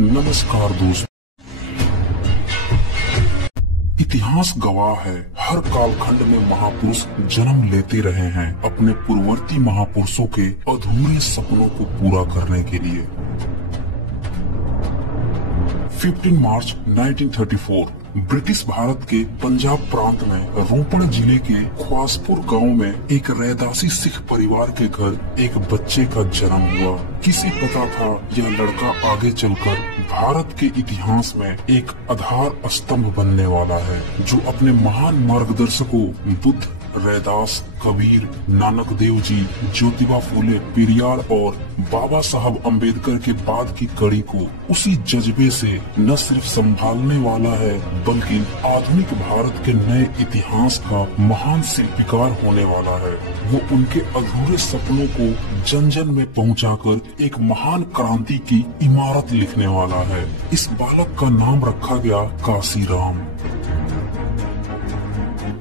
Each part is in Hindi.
नमस्कार दोस्तों। इतिहास गवाह है, हर कालखंड में महापुरुष जन्म लेते रहे हैं अपने पूर्ववर्ती महापुरुषों के अधूरे सपनों को पूरा करने के लिए। 15 मार्च 1934 ब्रिटिश भारत के पंजाब प्रांत में रोपड़ जिले के ख्वासपुर गांव में एक रैदासी सिख परिवार के घर एक बच्चे का जन्म हुआ। किसे पता था यह लड़का आगे चलकर भारत के इतिहास में एक आधार स्तंभ बनने वाला है, जो अपने महान मार्गदर्शकों बुद्ध, रैदास, कबीर, नानक देव जी, ज्योतिबा फूले, पेरियार और बाबा साहब अम्बेडकर के बाद की कड़ी को उसी जज्बे से न सिर्फ संभालने वाला है, बल्कि आधुनिक भारत के नए इतिहास का महान शिल्पकार होने वाला है। वो उनके अधूरे सपनों को जन जन में पहुंचाकर एक महान क्रांति की इमारत लिखने वाला है। इस बालक का नाम रखा गया काशीराम।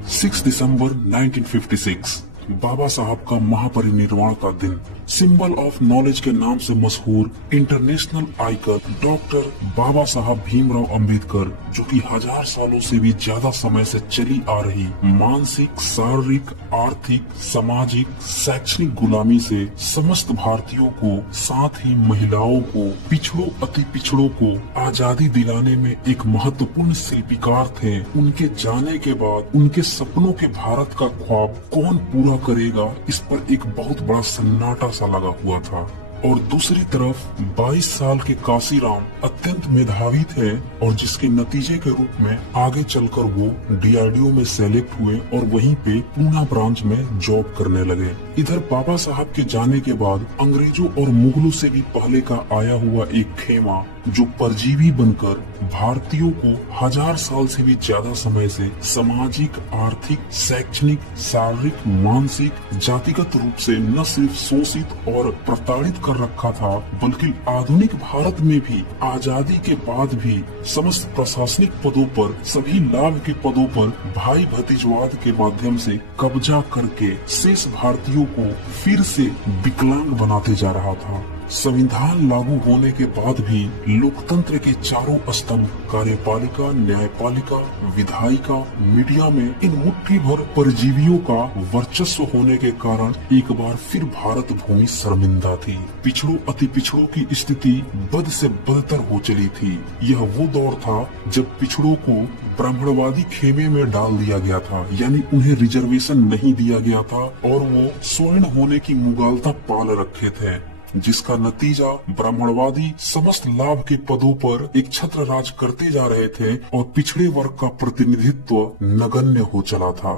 6 दिसंबर 1956 बाबा साहब का महापरिनिर्वाण का दिन। सिंबल ऑफ नॉलेज के नाम से मशहूर इंटरनेशनल आइकन डॉक्टर बाबा साहब भीमराव अंबेडकर, जो कि 1000 सालों से भी ज्यादा समय से चली आ रही मानसिक, शारीरिक, आर्थिक, सामाजिक, शैक्षणिक गुलामी से समस्त भारतीयों को, साथ ही महिलाओं को, पिछड़ों, अति पिछड़ों को आजादी दिलाने में एक महत्वपूर्ण शिल्पकार थे। उनके जाने के बाद उनके सपनों के भारत का ख्वाब कौन पूरा करेगा, इस पर एक बहुत बड़ा सन्नाटा सा लगा हुआ था। और दूसरी तरफ 22 साल के काशीराम अत्यंत मेधावी थे और जिसके नतीजे के रूप में आगे चलकर वो DRDO में सेलेक्ट हुए और वहीं पे पूना ब्रांच में जॉब करने लगे। इधर बाबा साहब के जाने के बाद अंग्रेजों और मुगलों से भी पहले का आया हुआ एक खेमा, जो परजीवी बनकर भारतीयों को 1000 साल से भी ज्यादा समय से सामाजिक, आर्थिक, शैक्षणिक, शारीरिक, मानसिक, जातिगत रूप से न सिर्फ शोषित और प्रताड़ित कर रखा था, बल्कि आधुनिक भारत में भी आजादी के बाद भी समस्त प्रशासनिक पदों पर, सभी लाभ के पदों पर भाई भतीजवाद के माध्यम से कब्जा करके शेष भारतीयों को फिर से विकलांग बनाते जा रहा था। संविधान लागू होने के बाद भी लोकतंत्र के चारों स्तंभ कार्यपालिका, न्यायपालिका, विधायिका, मीडिया में इन मुट्ठी भर परजीवियों का वर्चस्व होने के कारण एक बार फिर भारत भूमि शर्मिंदा थी। पिछड़ों, अति पिछड़ों की स्थिति बद से बदतर हो चली थी। यह वो दौर था जब पिछड़ों को ब्राह्मणवादी खेमे में डाल दिया गया था, यानी उन्हें रिजर्वेशन नहीं दिया गया था और वो स्वर्ण होने की मुगालता पाल रखे थे, जिसका नतीजा ब्राह्मणवादी समस्त लाभ के पदों पर एक छत्र राज करते जा रहे थे और पिछड़े वर्ग का प्रतिनिधित्व नगण्य हो चला था।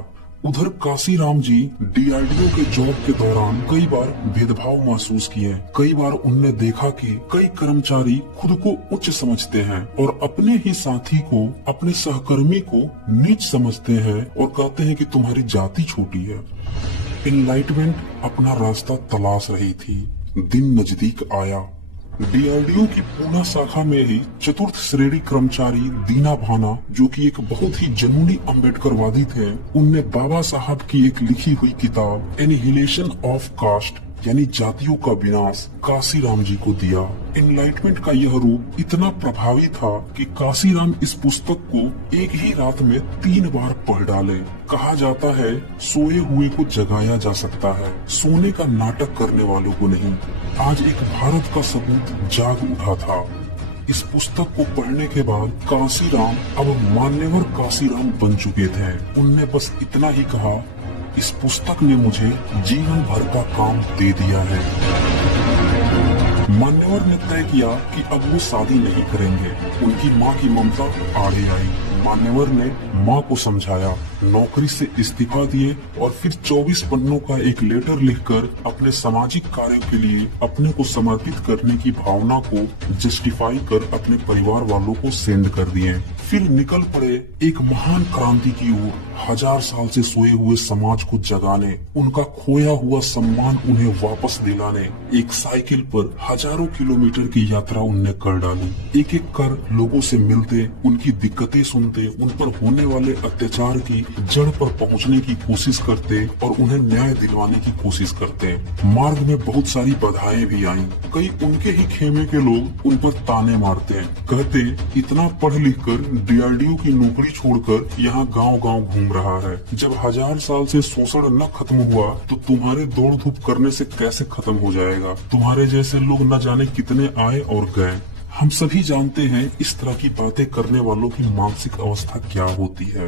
उधर काशीराम जी DRDO के जॉब के दौरान कई बार भेदभाव महसूस किए। कई बार उनने देखा कि कई कर्मचारी खुद को उच्च समझते हैं और अपने ही साथी को, अपने सहकर्मी को नीच समझते हैं और कहते हैं कि तुम्हारी जाति छोटी है। एनलाइटमेंट अपना रास्ता तलाश रही थी। दिन नजदीक आया। DRDO की पूना शाखा में ही चतुर्थ श्रेणी कर्मचारी दीना भाना, जो कि एक बहुत ही जुनूनी अम्बेडकरवादी थे, उनने बाबा साहब की एक लिखी हुई किताब एनिहिलेशन ऑफ कास्ट, यानी जातियों का विनाश, काशीराम जी को दिया। एनलाइटमेंट का यह रूप इतना प्रभावी था कि काशीराम इस पुस्तक को एक ही रात में 3 बार पढ़ डाले। कहा जाता है सोए हुए को जगाया जा सकता है, सोने का नाटक करने वालों को नहीं। आज एक भारत का सबूत जाग उठा था। इस पुस्तक को पढ़ने के बाद काशीराम अब मान्यवर काशीराम बन चुके थे। उनने बस इतना ही कहा, इस पुस्तक ने मुझे जीवन भर का काम दे दिया है। मान्यवर ने तय किया कि अब वो शादी नहीं करेंगे। उनकी माँ की ममता आड़े आई। मान्यवर ने माँ को समझाया, नौकरी से इस्तीफा दिए और फिर 24 पन्नों का एक लेटर लिखकर अपने सामाजिक कार्यों के लिए अपने को समर्पित करने की भावना को जस्टिफाई कर अपने परिवार वालों को सेंड कर दिए। फिर निकल पड़े एक महान क्रांति की ओर, 1000 साल से सोए हुए समाज को जगाने, उनका खोया हुआ सम्मान उन्हें वापस दिलाने। एक साइकिल पर हजारों किलोमीटर की यात्रा उनने कर डाली। एक एक कर लोगों से मिलते, उनकी दिक्कतें सुनते सुनते, उन पर होने वाले अत्याचार की जड़ पर पहुंचने की कोशिश करते और उन्हें न्याय दिलवाने की कोशिश करते। मार्ग में बहुत सारी बाधाएं भी आईं। कई उनके ही खेमे के लोग उन पर ताने मारते, कहते इतना पढ़ लिख कर DRDO की नौकरी छोड़कर यहाँ गांव-गांव घूम रहा है। जब 1000 साल से शोषण न खत्म हुआ तो तुम्हारे दौड़ धूप करने से कैसे खत्म हो जाएगा? तुम्हारे जैसे लोग न जाने कितने आए और गए। हम सभी जानते हैं इस तरह की बातें करने वालों की मानसिक अवस्था क्या होती है।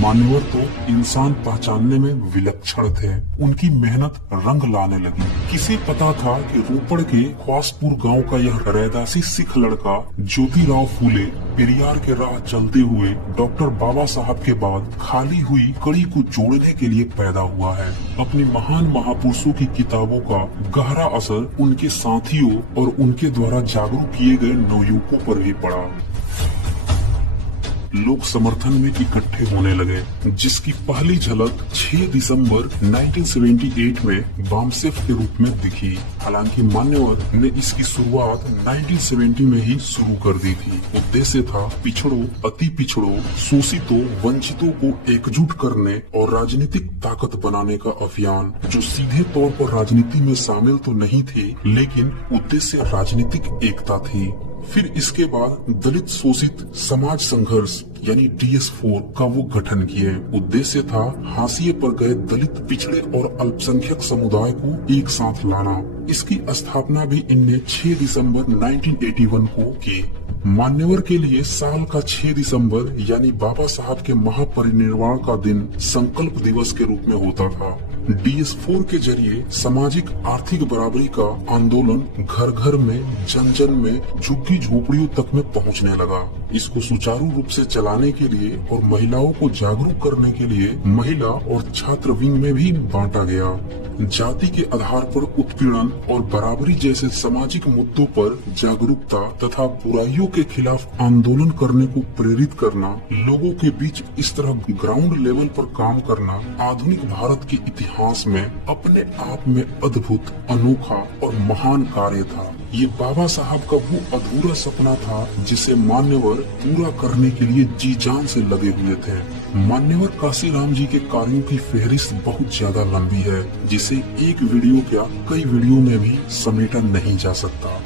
मान्यवर तो इंसान पहचानने में विलक्षण थे। उनकी मेहनत रंग लाने लगी। किसे पता था कि रोपड़ के ख्वासपुर गांव का यह रैदासी सिख लड़का ज्योतिराव फूले पेरियार के राह चलते हुए डॉक्टर बाबा साहब के बाद खाली हुई कड़ी को जोड़ने के लिए पैदा हुआ है। अपनी महान महापुरुषों की किताबों का गहरा असर उनके साथियों और उनके द्वारा जागरूक किए गए नवयुवकों पर भी पड़ा। लोग समर्थन में इकट्ठे होने लगे, जिसकी पहली झलक 6 दिसंबर 1978 में बामसेफ के रूप में दिखी। हालांकि मान्यवर ने इसकी शुरुआत 1970 में ही शुरू कर दी थी। उद्देश्य था पिछड़ों, अति पिछड़ों, शोषितों, वंचितों को एकजुट करने और राजनीतिक ताकत बनाने का अभियान, जो सीधे तौर पर राजनीति में शामिल तो नहीं थे, लेकिन उद्देश्य राजनीतिक एकता थी। फिर इसके बाद दलित शोषित समाज संघर्ष यानी DS4 का वो गठन किए। उद्देश्य था हाशिए पर गए दलित, पिछड़े और अल्पसंख्यक समुदाय को एक साथ लाना। इसकी स्थापना भी इनने 6 दिसंबर 1981 को की। मान्यवर के लिए साल का 6 दिसंबर यानी बाबा साहब के महापरिनिर्वाण का दिन संकल्प दिवस के रूप में होता था। DS4 के जरिए सामाजिक आर्थिक बराबरी का आंदोलन घर घर में, जन जन में, झुग्गी झोपड़ियों तक में पहुंचने लगा। इसको सुचारू रूप से चलाने के लिए और महिलाओं को जागरूक करने के लिए महिला और छात्र विंग में भी बांटा गया। जाति के आधार पर उत्पीड़न और बराबरी जैसे सामाजिक मुद्दों पर जागरूकता तथा बुराइयों के खिलाफ आंदोलन करने को प्रेरित करना, लोगों के बीच इस तरह ग्राउंड लेवल पर काम करना आधुनिक भारत के इतिहास में अपने आप में अद्भुत, अनोखा और महान कार्य था। ये बाबा साहब का वो अधूरा सपना था जिसे मान्यवर पूरा करने के लिए जी जान से लगे हुए थे। मान्यवर काशीराम जी के कार्यों की फहरिस्त बहुत ज्यादा लंबी है, जिसे एक वीडियो क्या कई वीडियो में भी समेटा नहीं जा सकता।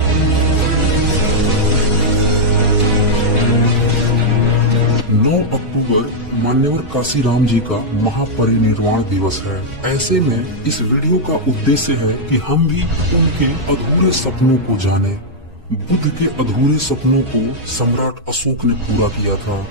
9 अक्टूबर मान्यवर काशीराम जी का महापरिनिर्वाण दिवस है। ऐसे में इस वीडियो का उद्देश्य है कि हम भी उनके अधूरे सपनों को जाने। बुद्ध के अधूरे सपनों को सम्राट अशोक ने पूरा किया था।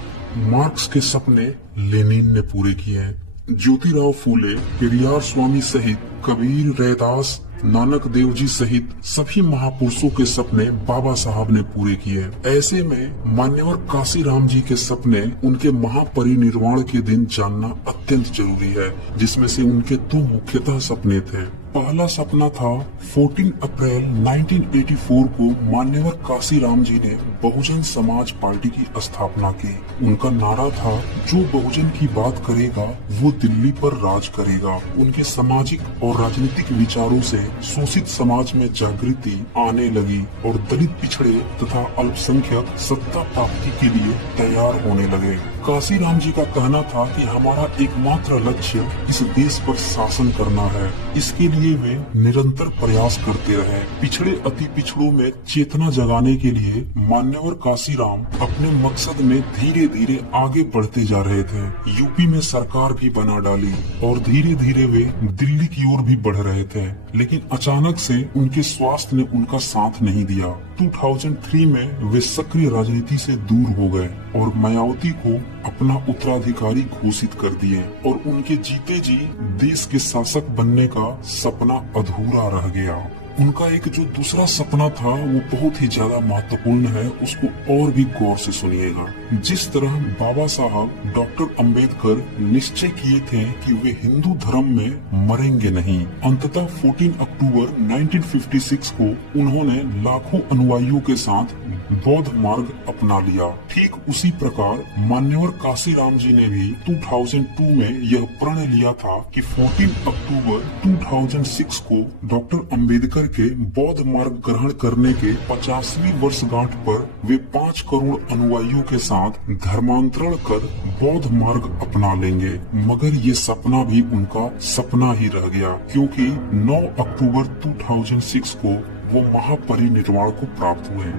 मार्क्स के सपने लेनिन ने पूरे किए। ज्योतिराव फूले, पेरियार स्वामी सहित कबीर, रैदास, नानक देव जी सहित सभी महापुरुषों के सपने बाबा साहब ने पूरे किए। ऐसे में मान्यवर काशीराम जी के सपने उनके महापरिनिर्वाण के दिन जानना अत्यंत जरूरी है, जिसमें से उनके 2 मुख्यतः सपने थे। पहला सपना था 14 अप्रैल 1984 को मान्यवर काशीराम जी ने बहुजन समाज पार्टी की स्थापना की। उनका नारा था, जो बहुजन की बात करेगा वो दिल्ली पर राज करेगा। उनके सामाजिक और राजनीतिक विचारों से शोषित समाज में जागृति आने लगी और दलित, पिछड़े तथा अल्पसंख्यक सत्ता प्राप्ति के लिए तैयार होने लगे। काशीराम जी का कहना था कि हमारा एकमात्र लक्ष्य इस देश पर शासन करना है। इसके लिए वे निरंतर प्रयास करते रहे। पिछड़े, अति पिछड़ों में चेतना जगाने के लिए मान्यवर काशीराम अपने मकसद में धीरे धीरे आगे बढ़ते जा रहे थे। यूपी में सरकार भी बना डाली और धीरे धीरे वे दिल्ली की ओर भी बढ़ रहे थे, लेकिन अचानक से उनके स्वास्थ्य ने उनका साथ नहीं दिया। 2003 में वे सक्रिय राजनीति से दूर हो गए और मायावती को अपना उत्तराधिकारी घोषित कर दिए और उनके जीते जी देश के शासक बनने का सपना अधूरा रह गया। उनका एक जो दूसरा सपना था वो बहुत ही ज्यादा महत्वपूर्ण है, उसको और भी गौर से सुनिएगा। जिस तरह बाबा साहब डॉक्टर अंबेडकर निश्चय किए थे कि वे हिंदू धर्म में मरेंगे नहीं, अंततः 14 अक्टूबर 1956 को उन्होंने लाखों अनुयायियों के साथ बौद्ध मार्ग अपना लिया। ठीक उसी प्रकार मान्यवर काशीराम जी ने भी 2002 में यह प्रण लिया था कि 14 अक्टूबर 2006 को डॉक्टर अंबेडकर करके बौद्ध मार्ग ग्रहण करने के 50वीं वर्षगांठ पर वे 5 करोड़ अनुयायियों के साथ धर्मांतरण कर बौद्ध मार्ग अपना लेंगे। मगर ये सपना भी उनका सपना ही रह गया, क्योंकि 9 अक्टूबर 2006 को वो महापरिनिर्वाण को प्राप्त हुए।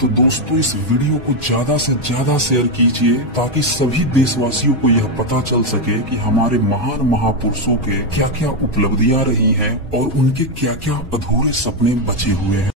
तो दोस्तों, इस वीडियो को ज्यादा से ज्यादा शेयर कीजिए ताकि सभी देशवासियों को यह पता चल सके कि हमारे महान महापुरुषों के क्या क्या उपलब्धियां रही हैं और उनके क्या क्या अधूरे सपने बचे हुए हैं।